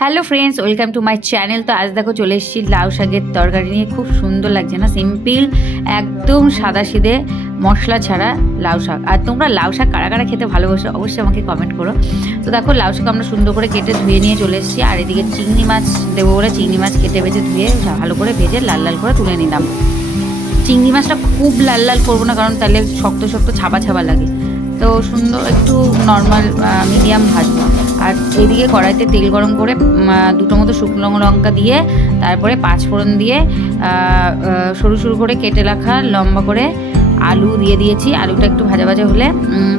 Hello friends, welcome to my channel. তো আজ দেখো চলে এসেছি লাউ শাকের তরকারি নিয়ে। খুব সুন্দর লাগছে না? সিম্পল, একদম সাদাসিধে, মশলা ছাড়া লাউ শাক। আর তোমরা লাউ শাক কারা কারা খেতে ভালোবাসো অবশ্যই আমাকে কমেন্ট করো। তো দেখো লাউ শাক আমরা সুন্দর করে কেটে ধুয়ে নিয়ে চলে এসেছি। আর এদিকে চিংড়ি মাছ দেবো বলে চিংড়ি মাছ কেটে বেজে ধুয়ে ভালো করে ভেজে লাল লাল করে তুলে নিলাম। চিংড়ি মাছটা খুব লাল লাল করবো না, কারণ তাহলে শক্ত শক্ত ছাবা ছাবা লাগে। তো সুন্দর একটু নর্মাল মিডিয়াম ভাজবো। আর এইদিকে কড়াইতে তেল গরম করে দুটো মতো শুকনো লঙ্কা দিয়ে, তারপরে পাঁচফোড়ন দিয়ে সরু সরু করে কেটে রাখা লম্বা করে আলু দিয়ে দিয়েছি। আলুটা একটু ভাজা ভাজা হলে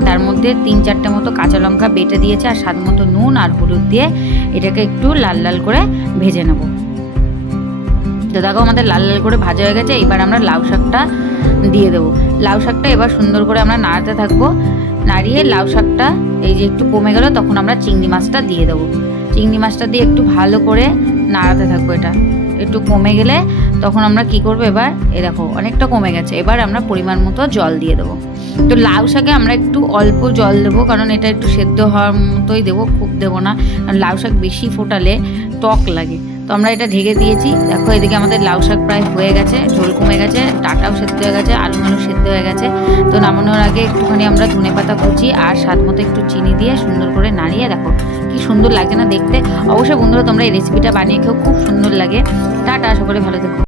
তার মধ্যে 3-4টে মতো কাঁচা লঙ্কা বেটে দিয়েছি, আর স্বাদ মতো নুন আর হলুদ দিয়ে এটাকে একটু লাল লাল করে ভেজে নেব। তো দেখো আমাদের লাল লাল করে ভাজা হয়ে গেছে। এবার আমরা লাউ শাকটা দিয়ে দেবো। লাউ শাকটা এবার সুন্দর করে আমরা নাড়াতে থাকবো। নাড়িয়ে লাউ শাকটা এই যে একটু কমে গেল, তখন আমরা চিংড়ি মাছটা দিয়ে দেবো। চিংড়ি মাছটা দিয়ে একটু ভালো করে নাড়াতে থাকবো। এটা একটু কমে গেলে তখন আমরা কি করবো, এবার এ দেখো অনেকটা কমে গেছে। এবার আমরা পরিমাণ মতো জল দিয়ে দেবো। তো লাউ শাকে আমরা একটু অল্প জল দেবো, কারণ এটা একটু সেদ্ধ হওয়ার মতোই দেবো, খুব দেবো না, কারণ লাউ শাক বেশি ফোটালে টক লাগে। তো আমরা এটা ঢেকে দিয়েছি। দেখো এদিকে আমাদের লাউ শাক প্রায় হয়ে গেছে, ঝোল কমে গেছে, ডাঁটাও সেদ্ধ হয়ে গেছে, আলু সেদ্ধ হয়ে গেছে। তো নামানোর আগে একটুখানি আমরা ধনেপাতা কুচি আর স্বাদ মতো একটু চিনি দিয়ে সুন্দর করে নাড়িয়ে দেখো কি সুন্দর লাগে না দেখতে। অবশ্যই বন্ধুরা তোমরা এই রেসিপিটা বানিয়ে খেও, খুব সুন্দর লাগে। টাটা, সকলে ভালো থেকো।